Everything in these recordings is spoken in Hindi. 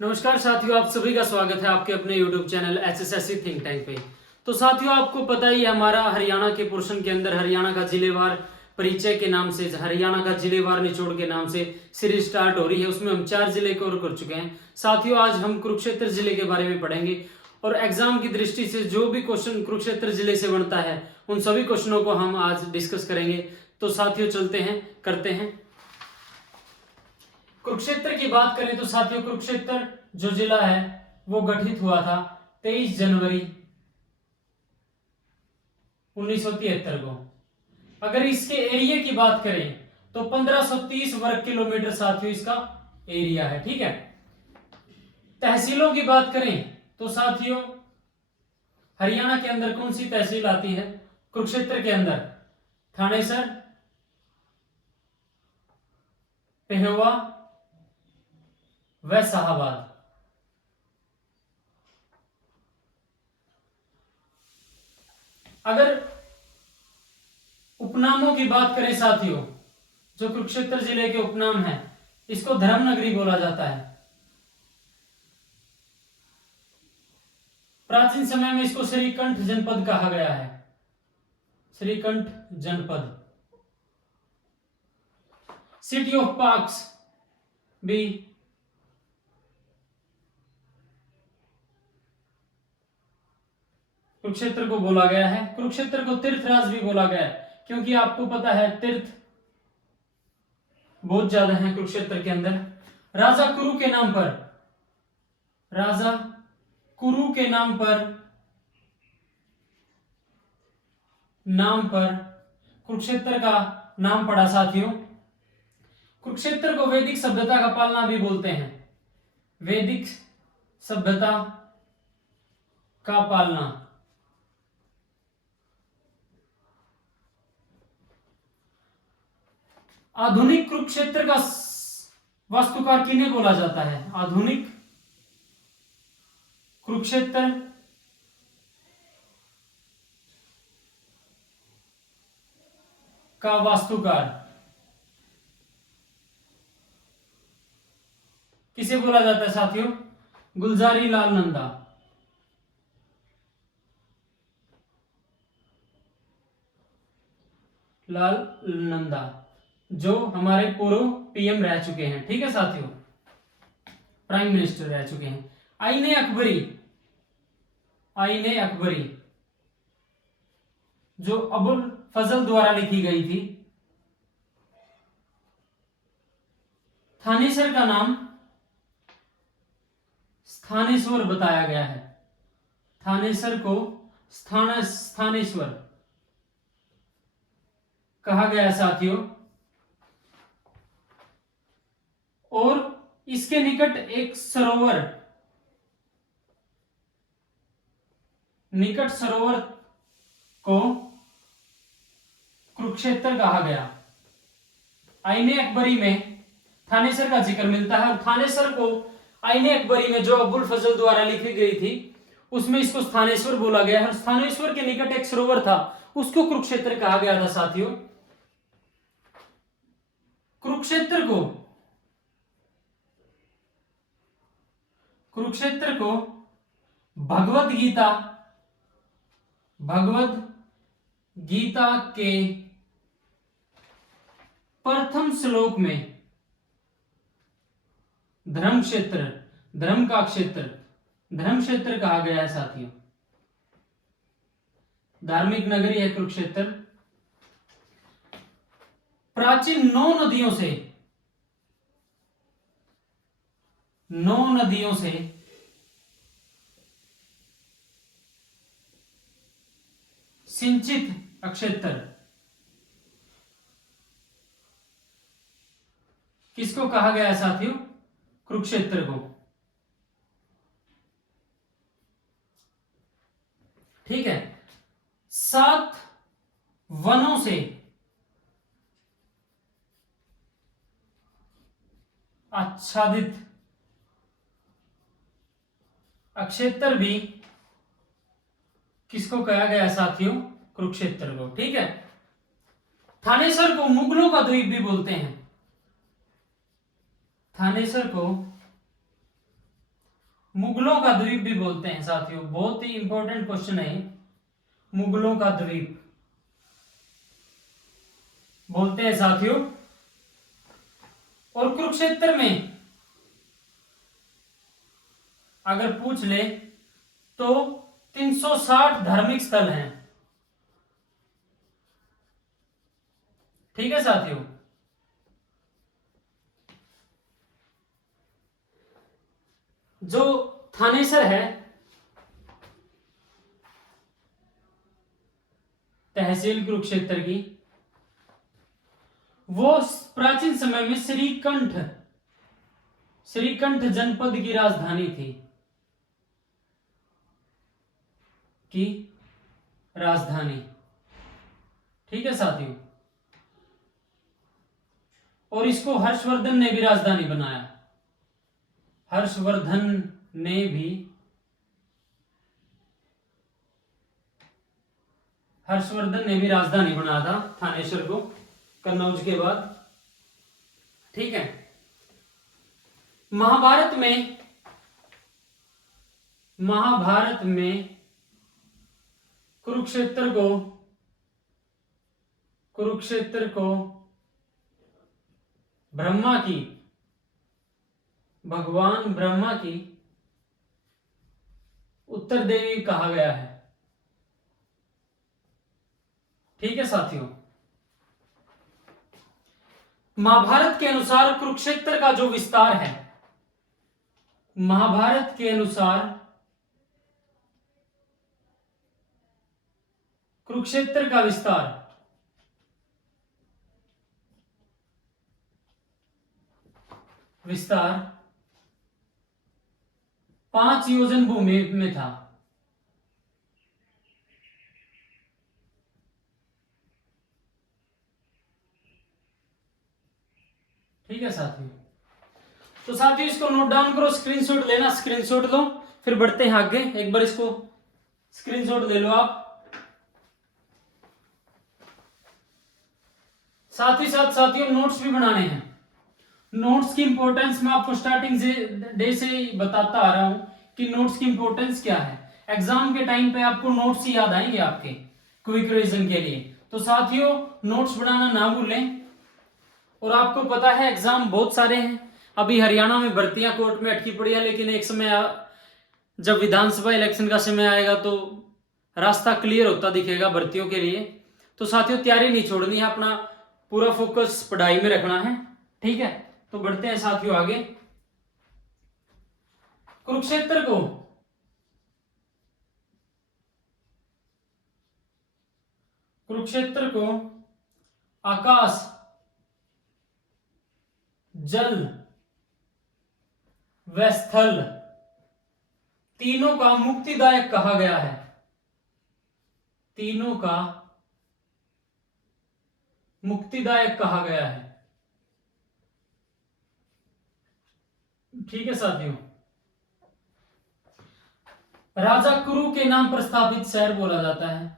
नमस्कार साथियों, आप सभी का स्वागत है आपके अपने YouTube channel HSSC think tank पे। तो साथियों, आपको पता ही है हमारा हरियाणा के पोर्शन के अंदर हरियाणा का जिलेवार परिचय के नाम से, हरियाणा का जिलेवार निचोड़ के नाम से सीरीज स्टार्ट हो रही है। उसमें हम 4 जिले कवर कर चुके हैं। साथियों, आज हम कुरुक्षेत्र जिले के बारे में पढ़ेंगे और एग्जाम की दृष्टि से जो भी क्वेश्चन कुरुक्षेत्र जिले से बनता है उन सभी क्वेश्चनों को हम आज डिस्कस करेंगे। तो साथियों, चलते हैं, करते हैं। कुरुक्षेत्र की बात करें तो साथियों, कुरुक्षेत्र जो जिला है वो गठित हुआ था 23 जनवरी 1973 को। अगर इसके एरिया की बात करें तो 1530 वर्ग किलोमीटर साथियों इसका एरिया है। ठीक है। तहसीलों की बात करें तो साथियों, हरियाणा के अंदर कौन सी तहसील आती है? कुरुक्षेत्र के अंदर थानेसर, पेहोवा व शाहबाद। अगर उपनामों की बात करें साथियों, जो कुरुक्षेत्र जिले के उपनाम है, इसको धर्मनगरी बोला जाता है। प्राचीन समय में इसको श्रीकंठ जनपद कहा गया है। श्रीकंठ जनपद। सिटी ऑफ पार्क्स भी कुरुक्षेत्र को बोला गया है। कुरुक्षेत्र को तीर्थराज भी बोला गया है, क्योंकि आपको पता है तीर्थ बहुत ज्यादा है कुरुक्षेत्र के अंदर। राजा कुरु के नाम पर, राजा कुरु के नाम पर कुरुक्षेत्र का नाम पड़ा साथियों। कुरुक्षेत्र को वैदिक सभ्यता का पालना भी बोलते हैं। वैदिक सभ्यता का पालना। आधुनिक कुरुक्षेत्र का वास्तुकार किन्हें बोला जाता है? आधुनिक कुरुक्षेत्र का वास्तुकार किसे बोला जाता है साथियों? गुलजारी लाल नंदा। लाल नंदा जो हमारे पूर्व पीएम रह चुके हैं। ठीक है साथियों, प्राइम मिनिस्टर रह चुके हैं। आईने अकबरी, आईने अकबरी जो अबुल फजल द्वारा लिखी गई थी। थानेसर का नाम स्थानेश्वर बताया गया है। थानेसर को स्थानेश्वर कहा गया है साथियों। और इसके निकट एक सरोवर, निकट सरोवर को कुरुक्षेत्र कहा गया। आईने अकबरी में थानेसर का जिक्र मिलता है, और थानेसर को आईने अकबरी में जो अबुल फजल द्वारा लिखी गई थी उसमें इसको स्थानेश्वर बोला गया है। और स्थानेश्वर के निकट एक सरोवर था, उसको कुरुक्षेत्र कहा गया था साथियों। कुरुक्षेत्र को भगवत गीता के प्रथम श्लोक में धर्म क्षेत्र, धर्म का क्षेत्र, धर्म क्षेत्र कहा गया है साथियों। धार्मिक नगरी है कुरुक्षेत्र। प्राचीन 9 नदियों से सिंचित क्षेत्र किसको कहा गया है साथियों? कुरुक्षेत्र को। ठीक है। 7 वनों से आच्छादित क्षेत्र भी किसको कहा गया है साथियों? कुरुक्षेत्र को। ठीक है। थानेसर को मुगलों का द्वीप भी बोलते हैं। थानेसर को मुगलों का द्वीप भी बोलते हैं साथियों, बहुत ही इंपॉर्टेंट क्वेश्चन है। मुगलों का द्वीप बोलते हैं साथियों। और कुरुक्षेत्र में अगर पूछ ले तो 360 धार्मिक स्थल हैं। ठीक है साथियों। जो थानेसर है, तहसील कुरुक्षेत्र की, वो प्राचीन समय में श्रीकंठ जनपद की राजधानी थी, ठीक है साथियों। और इसको हर्षवर्धन ने भी राजधानी बनाया। हर्षवर्धन ने भी राजधानी बनाया था थानेश्वर को, कन्नौज के बाद। ठीक है। महाभारत में कुरुक्षेत्र को भगवान ब्रह्मा की उत्तर देवी कहा गया है। ठीक है साथियों। महाभारत के अनुसार कुरुक्षेत्र का जो विस्तार है, महाभारत के अनुसार कुरुक्षेत्र का विस्तार 5 योजन भूमि में था। ठीक है साथियों। तो साथियों इसको नोट डाउन करो, स्क्रीनशॉट लेना, स्क्रीनशॉट लो, फिर बढ़ते हैं आगे। एक बार इसको स्क्रीनशॉट ले लो आप। साथ ही साथ साथियों नोट्स भी बनाने हैं। नोट्स की इंपॉर्टेंस मैं आपको स्टार्टिंग डे से बताता आ रहा हूं कि नोट्स की इंपॉर्टेंस क्या है। एग्जाम के टाइम पे आपको नोट्स ही याद आएंगे आपके क्विक रिवीजन के लिए। तो साथियों नोट्स बनाना ना भूलें। और आपको पता है एग्जाम बहुत सारे हैं। अभी हरियाणा में भर्तियां कोर्ट में अटकी पड़ी है, लेकिन एक समय जब विधानसभा इलेक्शन का समय आएगा तो रास्ता क्लियर होता दिखेगा भर्तियों के लिए। तो साथियों तैयारी नहीं छोड़नी है, अपना पूरा फोकस पढ़ाई में रखना है। ठीक है। तो बढ़ते हैं साथियों आगे। कुरुक्षेत्र को आकाश, जल व स्थल तीनों का मुक्तिदायक कहा गया है। तीनों का मुक्तिदायक कहा गया है। ठीक है साथियों। राजा कुरु के नाम पर स्थापित शहर बोला जाता है।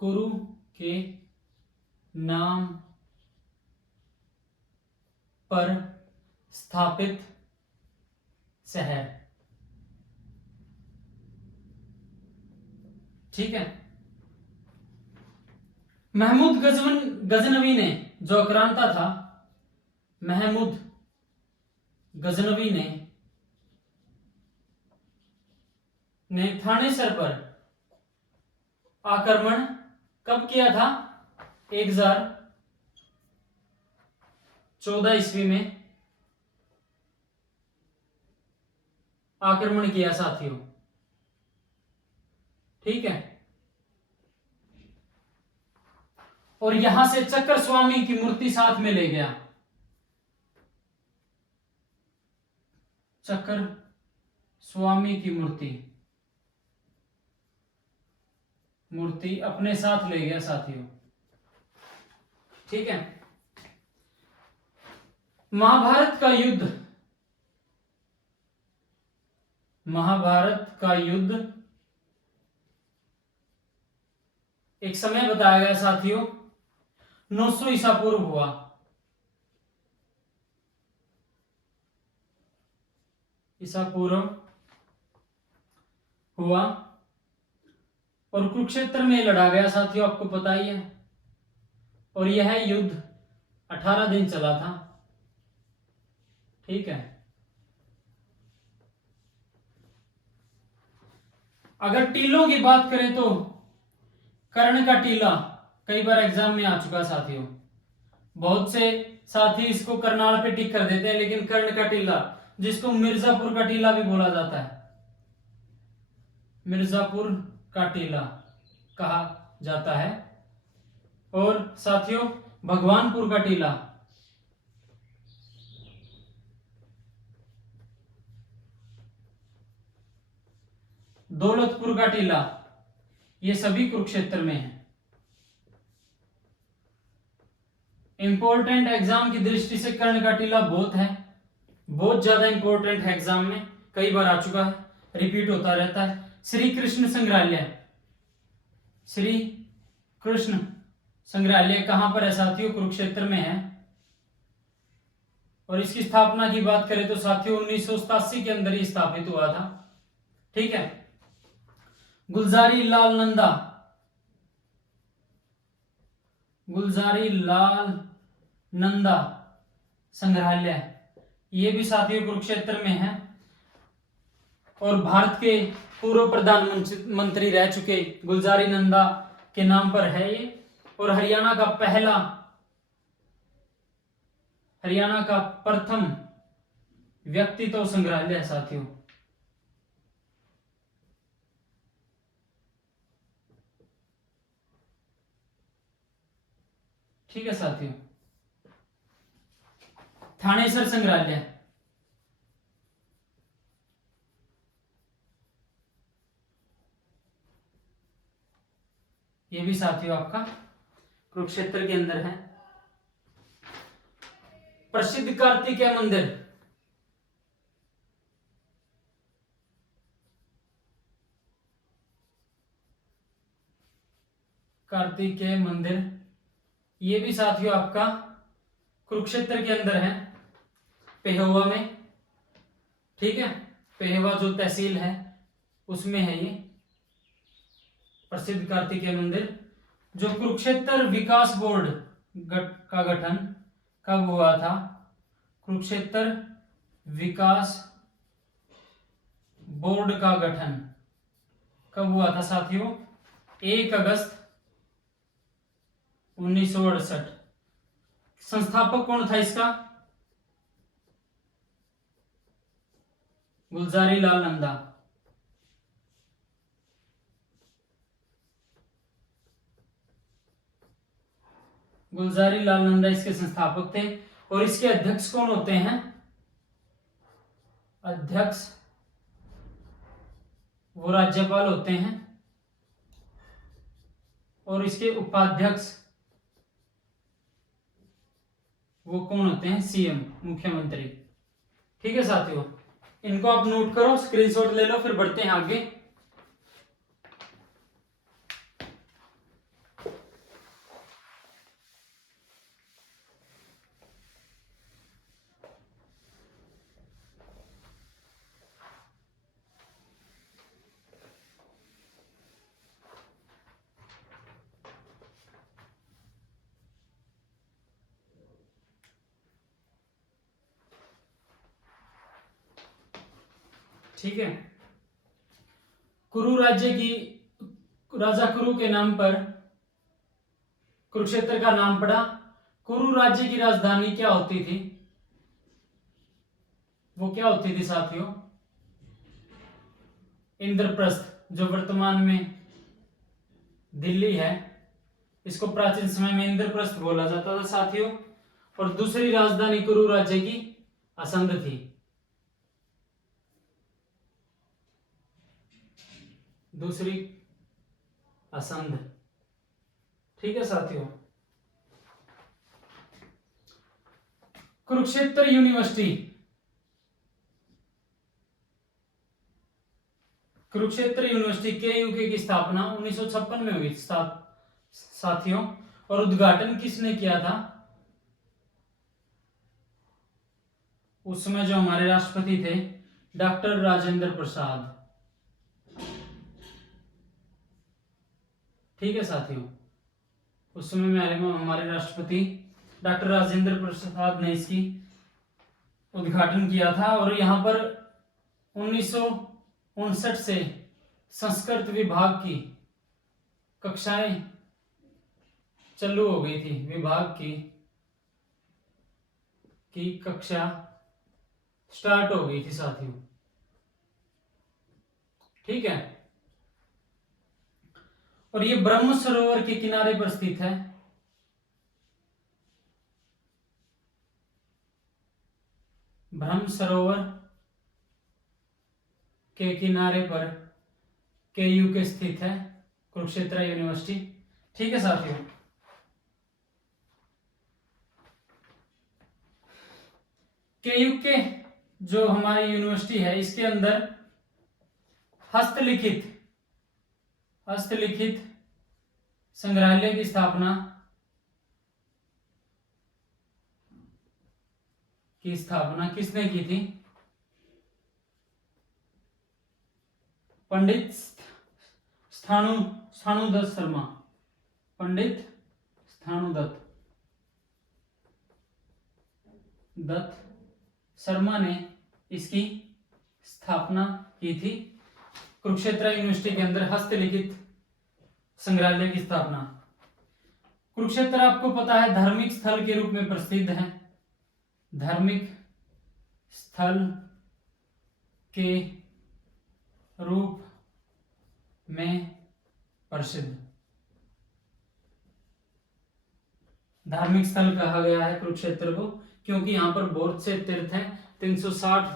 कुरु के नाम पर स्थापित शहर। ठीक है। महमूद गजनवी ने जो आक्रांता था, महमूद गजनवी ने थानेसर पर आक्रमण कब किया था? 1014 ईस्वी में आक्रमण किया साथियों। ठीक है। और यहां से चक्र स्वामी की मूर्ति साथ में ले गया। चक्र स्वामी की मूर्ति अपने साथ ले गया साथियों। ठीक है। महाभारत का युद्ध एक समय बताया गया साथियों 900 ईसा पूर्व हुआ। 900 ईसा पूर्व हुआ और कुरुक्षेत्र में लड़ा गया साथियों, आपको पता ही है। और यह युद्ध 18 दिन चला था। ठीक है। अगर टीलों की बात करें तो कर्ण का टीला कई बार एग्जाम में आ चुका साथियों। बहुत से साथी इसको करनाल पे टिक कर देते हैं, लेकिन कर्ण का टीला, जिसको मिर्जापुर का टीला भी बोला जाता है, मिर्जापुर का टीला कहा जाता है। और साथियों भगवानपुर का टीला, दौलतपुर का टीला, ये सभी कुरुक्षेत्र में है। इंपॉर्टेंट एग्जाम की दृष्टि से कर्ण का टीला बहुत है, बहुत ज्यादा इंपॉर्टेंट है, एग्जाम में कई बार आ चुका है, रिपीट होता रहता है। श्री कृष्ण संग्रहालय, श्री कृष्ण संग्रहालय कहां पर है साथियों? कुरुक्षेत्र में है। और इसकी स्थापना की बात करें तो साथियों 1987 के अंदर ही स्थापित हुआ था। ठीक है। गुलजारी लाल नंदा, गुलजारी लाल नंदा संग्रहालय, ये भी साथियों कुरुक्षेत्र में है। और भारत के पूर्व प्रधानमंत्री रह चुके गुलजारी नंदा के नाम पर है ये। और हरियाणा का प्रथम व्यक्तित्व संग्रहालय है साथियों। ठीक है साथियों। थानेसर संग्रहालय, ये भी साथियों आपका कुरुक्षेत्र के अंदर है। प्रसिद्ध कार्तिकेय मंदिर, कार्तिकेय मंदिर, ये भी साथियों आपका कुरुक्षेत्र के अंदर है, पेहोवा में। ठीक है। पेहोवा जो तहसील है उसमें है ये प्रसिद्ध कार्तिकेय मंदिर। जो कुरुक्षेत्र विकास बोर्ड का गठन कब हुआ था? कुरुक्षेत्र विकास बोर्ड का गठन कब हुआ था साथियों? 1 अगस्त 1968। संस्थापक कौन था इसका? गुलजारी लाल नंदा। गुलजारी लाल नंदा इसके संस्थापक थे। और इसके अध्यक्ष कौन होते हैं? अध्यक्ष वो राज्यपाल होते हैं। और इसके उपाध्यक्ष वो कौन होते हैं? सीएम, मुख्यमंत्री। ठीक है साथियों, इनको आप नोट करो, स्क्रीनशॉट ले लो, फिर बढ़ते हैं आगे। ठीक है। कुरु राज्य की, राजा कुरु के नाम पर कुरुक्षेत्र का नाम पड़ा। कुरु राज्य की राजधानी क्या होती थी? वो क्या होती थी साथियों? इंद्रप्रस्थ, जो वर्तमान में दिल्ली है, इसको प्राचीन समय में इंद्रप्रस्थ बोला जाता था साथियों। और दूसरी राजधानी कुरु राज्य की असंध थी। दूसरी असंध। ठीक है साथियों। Kurukshetra university, Kurukshetra university KUK की स्थापना 1956 में हुई साथियों। और उद्घाटन किसने किया था? उस समय जो हमारे राष्ट्रपति थे डॉक्टर राजेंद्र प्रसाद। ठीक है साथियों, उस समय में हमारे राष्ट्रपति डॉक्टर राजेंद्र प्रसाद ने इसकी उद्घाटन किया था। और यहाँ पर 1959 से संस्कृत विभाग की कक्षाएं चालू हो गई थी। विभाग की कक्षा स्टार्ट हो गई थी साथियों। ठीक है, और ये ब्रह्म सरोवर के किनारे पर स्थित है। ब्रह्म सरोवर के किनारे पर केयू के स्थित है कुरुक्षेत्र यूनिवर्सिटी। ठीक है साथियों, केयू के जो हमारी यूनिवर्सिटी है इसके अंदर हस्तलिखित संग्रहालय की स्थापना किसने की थी? पंडित स्थाणुदत्त शर्मा। पंडित स्थाणुदत्त शर्मा ने इसकी स्थापना की थी। कुरुक्षेत्र यूनिवर्सिटी के अंदर हस्तलिखित संग्रहालय की स्थापना। कुरुक्षेत्र आपको पता है धार्मिक स्थल के रूप में प्रसिद्ध है। धार्मिक स्थल के रूप में प्रसिद्ध। धार्मिक स्थल कहा गया है कुरुक्षेत्र को क्योंकि यहाँ पर बहुत से तीर्थ हैं। 360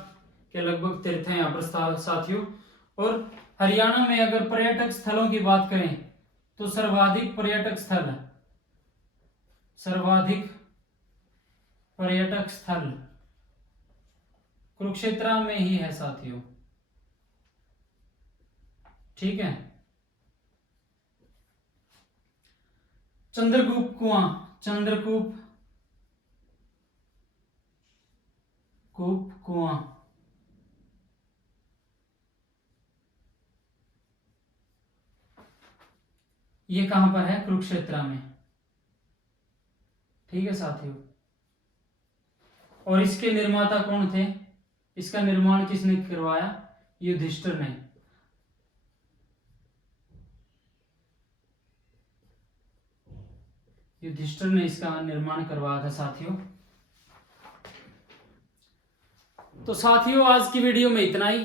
के लगभग तीर्थ हैं यहाँ पर साथियों। और हरियाणा में अगर पर्यटक स्थलों की बात करें तो सर्वाधिक पर्यटक स्थल कुरुक्षेत्र में ही है साथियों। ठीक है, चंद्रकूप कुआं ये कहां पर है? कुरुक्षेत्र में। ठीक है साथियों, और इसके निर्माता कौन थे? इसका निर्माण किसने करवाया? युधिष्ठिर ने। युधिष्ठिर ने इसका निर्माण करवाया था साथियों। तो साथियों आज की वीडियो में इतना ही।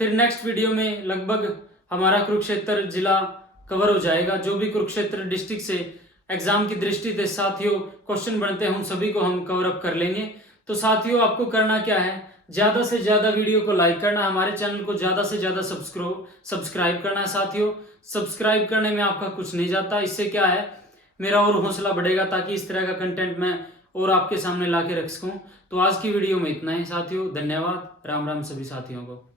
फिर नेक्स्ट वीडियो में लगभग हमारा कुरुक्षेत्र जिला कवर हो जाएगा। जो भी कुरुक्षेत्र डिस्ट्रिक्ट से एग्जाम की दृष्टि से साथियों क्वेश्चन बनते हैं उन सभी को हम कवर अप कर लेंगे। तो साथियों आपको करना क्या है, ज्यादा से ज्यादा वीडियो को लाइक करना, हमारे चैनल को ज्यादा से ज्यादा सब्सक्राइब करना है साथियों। सब्सक्राइब करने में आपका कुछ नहीं जाता, इससे क्या है मेरा और हौसला बढ़ेगा ताकि इस तरह का कंटेंट मैं और आपके सामने ला के रख सकूं। तो आज की वीडियो में इतना ही साथियों, धन्यवाद, राम राम सभी साथियों को।